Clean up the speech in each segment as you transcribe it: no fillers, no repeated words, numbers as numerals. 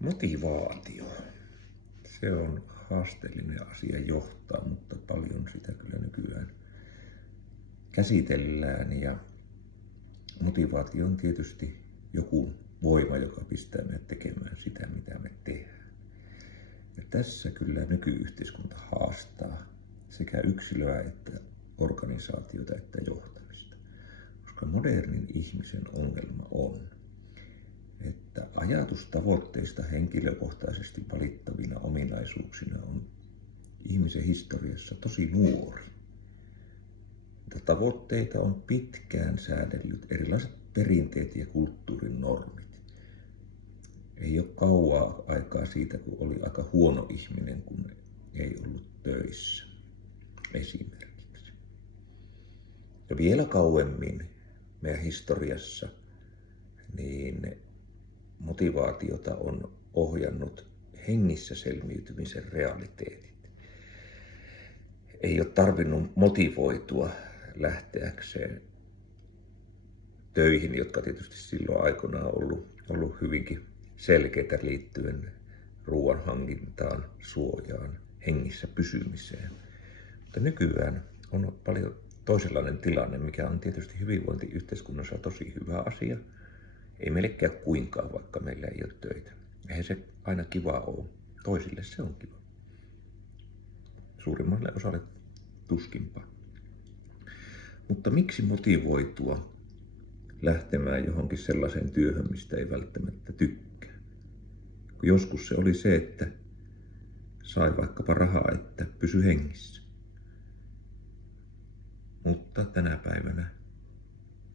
Motivaatio. Se on haasteellinen asia johtaa, mutta paljon sitä kyllä nykyään käsitellään. Ja motivaatio on tietysti joku voima, joka pistää meidät tekemään sitä, mitä me tehdään. Ja tässä kyllä nykyyhteiskunta haastaa sekä yksilöä että organisaatiota että johtamista. Koska modernin ihmisen ongelma on, että ajatus tavoitteista henkilökohtaisesti valittavina ominaisuuksina on ihmisen historiassa tosi nuori. Mutta tavoitteita on pitkään säädellyt erilaiset perinteet ja kulttuurin normit. Ei ole kauaa aikaa siitä, kun oli aika huono ihminen, kun ei ollut töissä esimerkiksi. Ja vielä kauemmin meidän historiassa niin motivaatiota on ohjannut hengissä selviytymisen realiteetit. Ei ole tarvinnut motivoitua lähteäkseen töihin, jotka tietysti silloin aikoinaan on ollut hyvinkin selkeitä liittyen ruoan hankintaan, suojaan, hengissä pysymiseen. Mutta nykyään on paljon toisenlainen tilanne, mikä on tietysti hyvinvointiyhteiskunnassa tosi hyvä asia. Ei meille käy kuinkaan, vaikka meillä ei ole töitä. Eihän se aina kiva ole. Toisille se on kiva. Suurimmalle osalle tuskinpa. Mutta miksi motivoitua lähtemään johonkin sellaiseen työhön, mistä ei välttämättä tykkää? Kun joskus se oli se, että sai vaikkapa rahaa, että pysy hengissä. Mutta tänä päivänä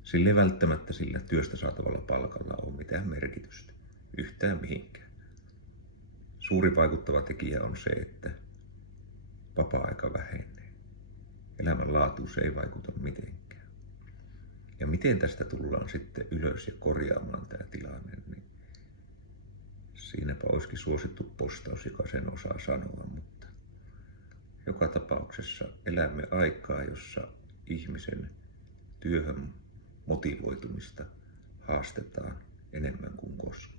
sillä ei välttämättä sillä työstä saatavalla palkalla ole mitään merkitystä yhtään mihinkään. Suuri vaikuttava tekijä on se, että vapaa-aika vähenee. Elämänlaatuus ei vaikuta mitenkään. Ja miten tästä tullaan sitten ylös ja korjaamaan tämä tilanne, niin siinäpä olisikin suosittu postaus, joka sen osaa sanoa, mutta joka tapauksessa elämme aikaa, jossa ihmisen työhön motivoitumista haastetaan enemmän kuin koskaan.